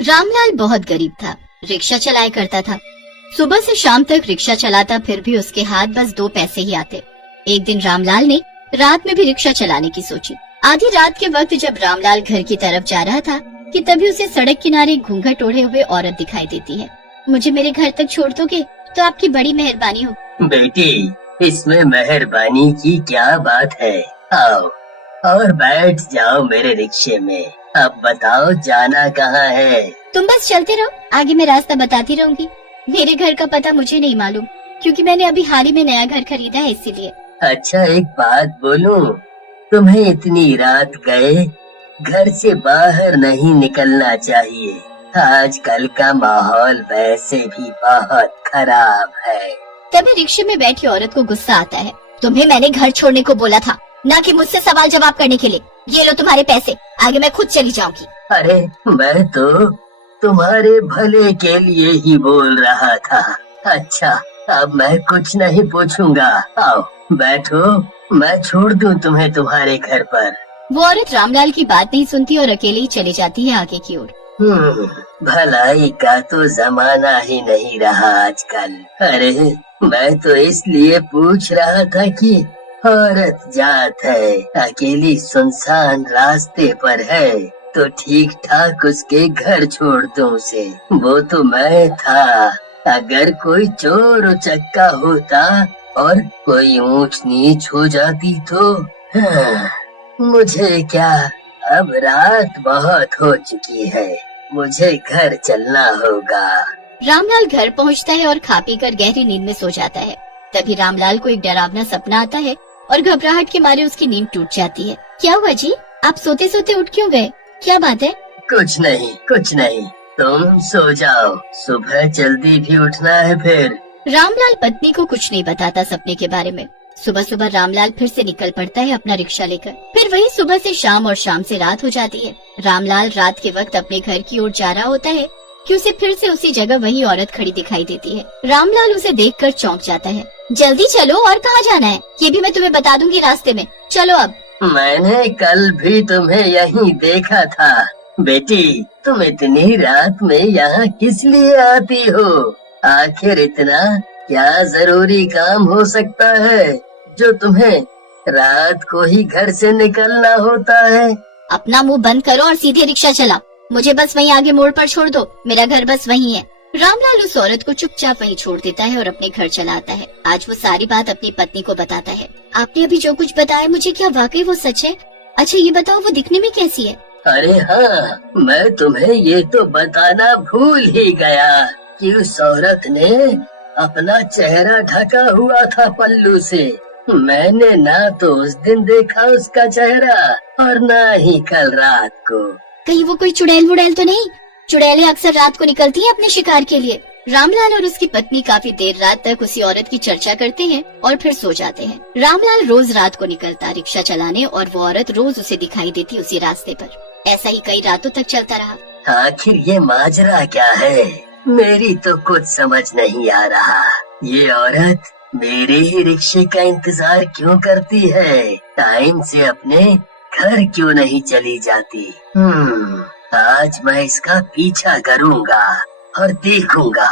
रामलाल बहुत गरीब था, रिक्शा चलाया करता था। सुबह से शाम तक रिक्शा चलाता, फिर भी उसके हाथ बस 2 पैसे ही आते। एक दिन रामलाल ने रात में भी रिक्शा चलाने की सोची। आधी रात के वक्त जब रामलाल घर की तरफ जा रहा था कि तभी उसे सड़क किनारे घूंघट ओढ़े हुए औरत दिखाई देती है। मुझे मेरे घर तक छोड़ दोगे तो आपकी बड़ी मेहरबानी हो। बेटी, इसमें मेहरबानी की क्या बात है। आओ और बैठ जाओ मेरे रिक्शे में। अब बताओ जाना कहाँ है। तुम बस चलते रहो, आगे मैं रास्ता बताती रहूंगी। मेरे घर का पता मुझे नहीं मालूम, क्योंकि मैंने अभी हाल ही में नया घर खरीदा है, इसीलिए। अच्छा, एक बात बोलूं, तुम्हें इतनी रात गए घर से बाहर नहीं निकलना चाहिए। आजकल का माहौल वैसे भी बहुत खराब है। तभी रिक्शे में बैठी औरत को गुस्सा आता है। तुम्हें मैंने घर छोड़ने को बोला था, ना कि मुझसे सवाल जवाब करने के लिए। ये लो तुम्हारे पैसे, आगे मैं खुद चली जाऊंगी। अरे, मैं तो तुम्हारे भले के लिए ही बोल रहा था। अच्छा, अब मैं कुछ नहीं पूछूंगा। आओ बैठो, मैं छोड़ दूं तुम्हें तुम्हारे घर पर। वो औरत रामलाल की बात नहीं सुनती और अकेले ही चली जाती है आगे की ओर। भलाई का तो जमाना ही नहीं रहा आजकल। अरे, मैं तो इसलिए पूछ रहा था कि औरत जात है, अकेली सुनसान रास्ते पर है, तो ठीक ठाक उसके घर छोड़ दूं उसे। वो तो मैं था। अगर कोई चोर उचक्का होता और कोई ऊंच नीच हो जाती तो मुझे क्या, अब रात बहुत हो चुकी है, मुझे घर चलना होगा। रामलाल घर पहुंचता है और खा पी कर गहरी नींद में सो जाता है। तभी रामलाल को एक डरावना सपना आता है और घबराहट के मारे उसकी नींद टूट जाती है। क्या हुआ जी, आप सोते सोते उठ क्यों गए? क्या बात है? कुछ नहीं, तुम सो जाओ, सुबह जल्दी भी उठना है फिर। रामलाल पत्नी को कुछ नहीं बताता सपने के बारे में। सुबह सुबह रामलाल फिर से निकल पड़ता है अपना रिक्शा लेकर। फिर वही सुबह से शाम और शाम से रात हो जाती है। रामलाल रात के वक्त अपने घर की ओर जा रहा होता है कि उसे फिर से उसी जगह वही औरत खड़ी दिखाई देती है। रामलाल उसे देखकर चौंक जाता है। जल्दी चलो, और कहाँ जाना है ये भी मैं तुम्हें बता दूंगी रास्ते में। चलो अब। मैंने कल भी तुम्हें यहीं देखा था। बेटी, तुम इतनी रात में यहाँ किस लिए आती हो? आखिर इतना क्या जरूरी काम हो सकता है जो तुम्हें रात को ही घर से निकलना होता है? अपना मुंह बंद करो और सीधे रिक्शा चलाओ। मुझे बस वहीं आगे मोड़ पर छोड़ दो, मेरा घर बस वहीं है। रामलाल उस औरत को चुपचाप वहीं छोड़ देता है और अपने घर चला आता है। आज वो सारी बात अपनी पत्नी को बताता है। आपने अभी जो कुछ बताया मुझे, क्या वाकई वो सच है? अच्छा ये बताओ, वो दिखने में कैसी है? अरे हाँ, मैं तुम्हें ये तो बताना भूल ही गया कि उस औरत ने अपना चेहरा ढका हुआ था पल्लू से। मैंने ना तो उस दिन देखा उसका चेहरा और ना ही कल रात को। कहीं वो कोई चुड़ैल वुड़ैल तो नहीं? चुड़ैलें अक्सर रात को निकलती हैं अपने शिकार के लिए। रामलाल और उसकी पत्नी काफी देर रात तक उसी औरत की चर्चा करते हैं और फिर सो जाते हैं। रामलाल रोज रात को निकलता रिक्शा चलाने और वो औरत रोज उसे दिखाई देती उसी रास्ते पर। ऐसा ही कई रातों तक चलता रहा। आखिर ये माजरा क्या है? मेरी तो कुछ समझ नहीं आ रहा। ये औरत मेरे ही रिक्शे का इंतजार क्यों करती है? टाइम से अपने घर क्यों नहीं चली जाती? आज मैं इसका पीछा करूंगा और देखूंगा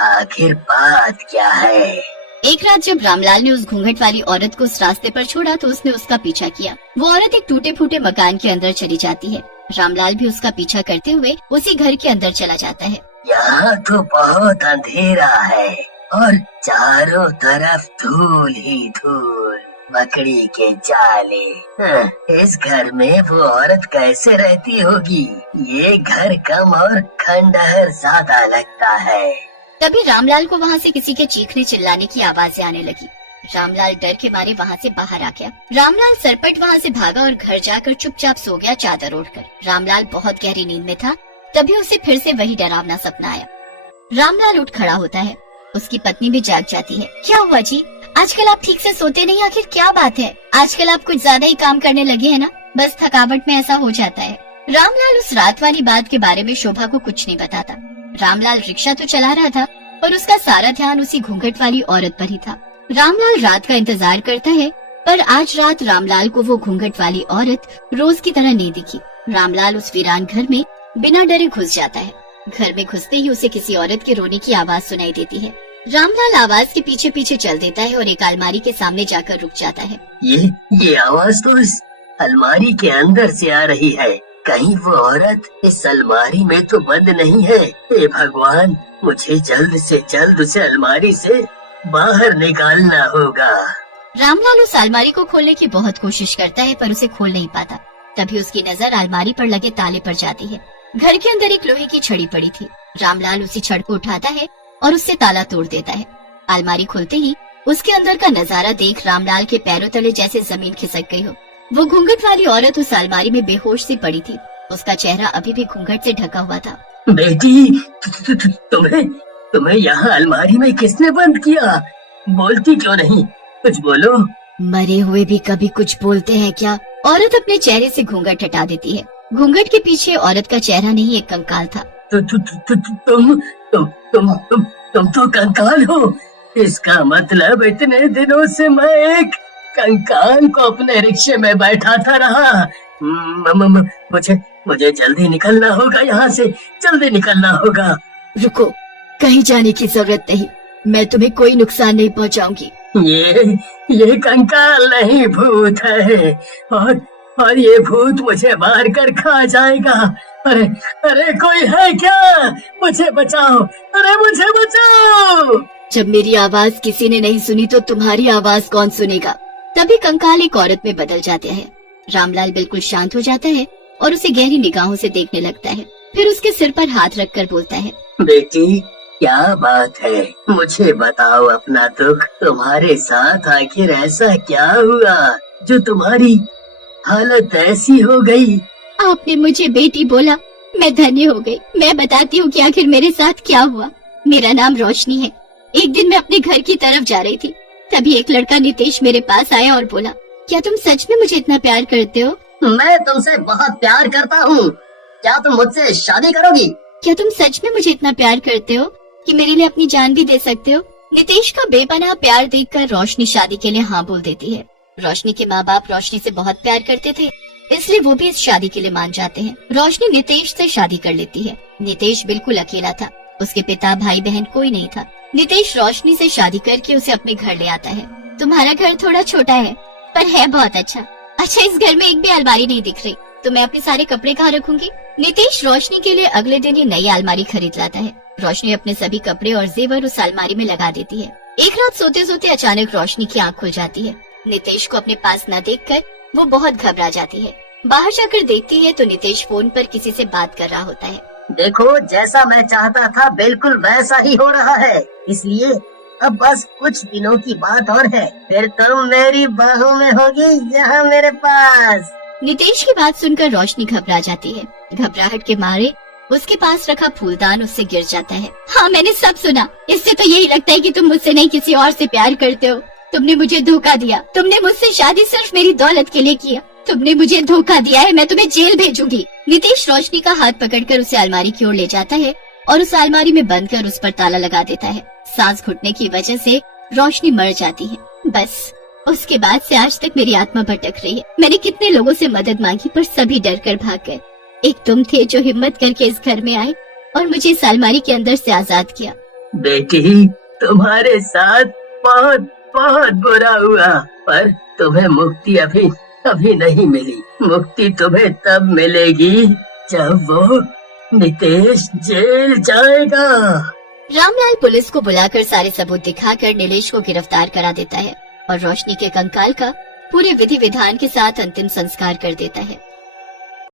आखिर बात क्या है। एक रात जब रामलाल ने उस घूंघट वाली औरत को उस रास्ते पर छोड़ा तो उसने उसका पीछा किया। वो औरत एक टूटे फूटे मकान के अंदर चली जाती है। रामलाल भी उसका पीछा करते हुए उसी घर के अंदर चला जाता है। यहाँ तो बहुत अंधेरा है और चारों तरफ धूल ही धूल, मकड़ी के जाले। इस घर में वो औरत कैसे रहती होगी? ये घर कम और खंडहर ज्यादा लगता है। तभी रामलाल को वहाँ से किसी के चीखने चिल्लाने की आवाजें आने लगी। रामलाल डर के मारे वहाँ से बाहर आ गया। रामलाल सरपट वहाँ से भागा और घर जाकर चुपचाप सो गया चादर ओढ़कर। रामलाल बहुत गहरी नींद में था। तभी उसे फिर से वही डरावना सपना आया। रामलाल उठ खड़ा होता है। उसकी पत्नी भी जाग जाती है। क्या हुआ जी, आजकल आप ठीक से सोते नहीं, आखिर क्या बात है? आजकल आप कुछ ज्यादा ही काम करने लगे हैं ना? बस थकावट में ऐसा हो जाता है। रामलाल उस रात वाली बात के बारे में शोभा को कुछ नहीं बताता। रामलाल रिक्शा तो चला रहा था और उसका सारा ध्यान उसी घूंघट वाली औरत पर ही था। रामलाल रात का इंतजार करता है, पर आज रात रामलाल को वो घूंघट वाली औरत रोज की तरह नहीं दिखी। रामलाल उस वीरान घर में बिना डरे घुस जाता है। घर में घुसते ही उसे किसी औरत के रोने की आवाज सुनाई देती है। रामलाल आवाज के पीछे पीछे चल देता है और एक अलमारी के सामने जाकर रुक जाता है। ये आवाज तो इस अलमारी के अंदर से आ रही है। कहीं वो औरत इस अलमारी में तो बंद नहीं है। हे भगवान, मुझे जल्द से जल्द उसे अलमारी से बाहर निकालना होगा। रामलाल उस अलमारी को खोलने की बहुत कोशिश करता है पर उसे खोल नहीं पाता। तभी उसकी नजर अलमारी पर लगे ताले पर जाती है। घर के अंदर एक लोहे की छड़ी पड़ी थी। रामलाल उसी छड़ को उठाता है और उससे ताला तोड़ देता है। अलमारी खुलते ही उसके अंदर का नजारा देख रामलाल के पैरों तले जैसे जमीन खिसक गई हो। वो घूंघट वाली औरत उस अलमारी में बेहोश सी पड़ी थी। उसका चेहरा अभी भी घूंघट से ढका हुआ था। बेटी, तुम्हें यहाँ अलमारी में किसने बंद किया? बोलती क्यों नहीं? कुछ बोलो। मरे हुए भी कभी कुछ बोलते हैं क्या? औरत अपने चेहरे से घूंघट हटा देती है। घूंघट के पीछे औरत का चेहरा नहीं, एक कंकाल था। तुम तो कंकाल हो। इसका मतलब इतने दिनों से मैं एक कंकाल को अपने रिक्शे में बैठाता रहा। मुझे जल्दी निकलना होगा यहाँ से, जल्दी निकलना होगा। रुको, कहीं जाने की जरूरत नहीं। मैं तुम्हें कोई नुकसान नहीं पहुँचाऊंगी। ये कंकाल नहीं, भूत है। और ये भूत मुझे मार कर खा जाएगा। अरे कोई है क्या? मुझे बचाओ, अरे मुझे बचाओ। जब मेरी आवाज किसी ने नहीं सुनी तो तुम्हारी आवाज कौन सुनेगा? तभी कंकाल एक औरत में बदल जाते हैं। रामलाल बिल्कुल शांत हो जाता है और उसे गहरी निगाहों से देखने लगता है। फिर उसके सिर पर हाथ रखकर बोलता है, बेटी, क्या बात है? मुझे बताओ अपना दुख। तुम्हारे साथ आखिर ऐसा क्या हुआ जो तुम्हारी हालत ऐसी हो गई? आपने मुझे बेटी बोला, मैं धन्य हो गई। मैं बताती हूँ कि आखिर मेरे साथ क्या हुआ। मेरा नाम रोशनी है। एक दिन मैं अपने घर की तरफ जा रही थी, तभी एक लड़का नितेश मेरे पास आया और बोला, क्या तुम सच में मुझे इतना प्यार करते हो? मैं तुमसे बहुत प्यार करता हूँ। क्या तुम मुझसे शादी करोगी? क्या तुम सच में मुझे इतना प्यार करते हो कि मेरे लिए अपनी जान भी दे सकते हो? नितेश का बेपनाह प्यार देखकर रोशनी शादी के लिए हाँ बोल देती है। रोशनी के माँ बाप रोशनी से बहुत प्यार करते थे, इसलिए वो भी इस शादी के लिए मान जाते हैं। रोशनी नितेश से शादी कर लेती है। नितेश बिल्कुल अकेला था। उसके पिता, भाई बहन कोई नहीं था। नितेश रोशनी से शादी करके उसे अपने घर ले आता है। तुम्हारा घर थोड़ा छोटा है पर है बहुत अच्छा। अच्छा, इस घर में एक भी अलमारी नहीं दिख रही, तो मैं अपने सारे कपड़े कहाँ रखूंगी? नितेश रोशनी के लिए अगले दिन ही नई अलमारी खरीद लाता है। रोशनी अपने सभी कपड़े और जेवर उस अलमारी में लगा देती है। एक रात सोते सोते अचानक रोशनी की आँख खुल जाती है। नितेश को अपने पास न देखकर वो बहुत घबरा जाती है। बाहर जाकर देखती है तो नितेश फोन पर किसी से बात कर रहा होता है। देखो, जैसा मैं चाहता था बिल्कुल वैसा ही हो रहा है। इसलिए अब बस कुछ दिनों की बात और है, फिर तुम मेरी बाहों में होगी, यहाँ मेरे पास। नितेश की बात सुनकर रोशनी घबरा जाती है। घबराहट के मारे उसके पास रखा फूलदान उससे गिर जाता है। हाँ, मैंने सब सुना। इससे तो यही लगता है कि तुम मुझसे नहीं किसी और से प्यार करते हो। तुमने मुझे धोखा दिया। तुमने मुझसे शादी सिर्फ मेरी दौलत के लिए किया। तुमने मुझे धोखा दिया है। मैं तुम्हें जेल भेजूंगी। नितेश रोशनी का हाथ पकड़कर उसे अलमारी की ओर ले जाता है और उस अलमारी में बंद कर उस पर ताला लगा देता है। सांस घुटने की वजह से रोशनी मर जाती है। बस उसके बाद से आज तक मेरी आत्मा भटक रही है। मैंने कितने लोगों से मदद मांगी पर सभी डर कर भाग गए। एक तुम थे जो हिम्मत करके इस घर में आए और मुझे इस अलमारी के अंदर से आजाद किया। बेटी, तुम्हारे साथ बहुत बहुत बुरा हुआ, पर तुम्हें मुक्ति अभी नहीं मिली। मुक्ति तुम्हें तब मिलेगी जब वो नितेश जेल जाएगा। रामलाल पुलिस को बुलाकर सारे सबूत दिखाकर नीलेश को गिरफ्तार करा देता है और रोशनी के कंकाल का पूरे विधि विधान के साथ अंतिम संस्कार कर देता है।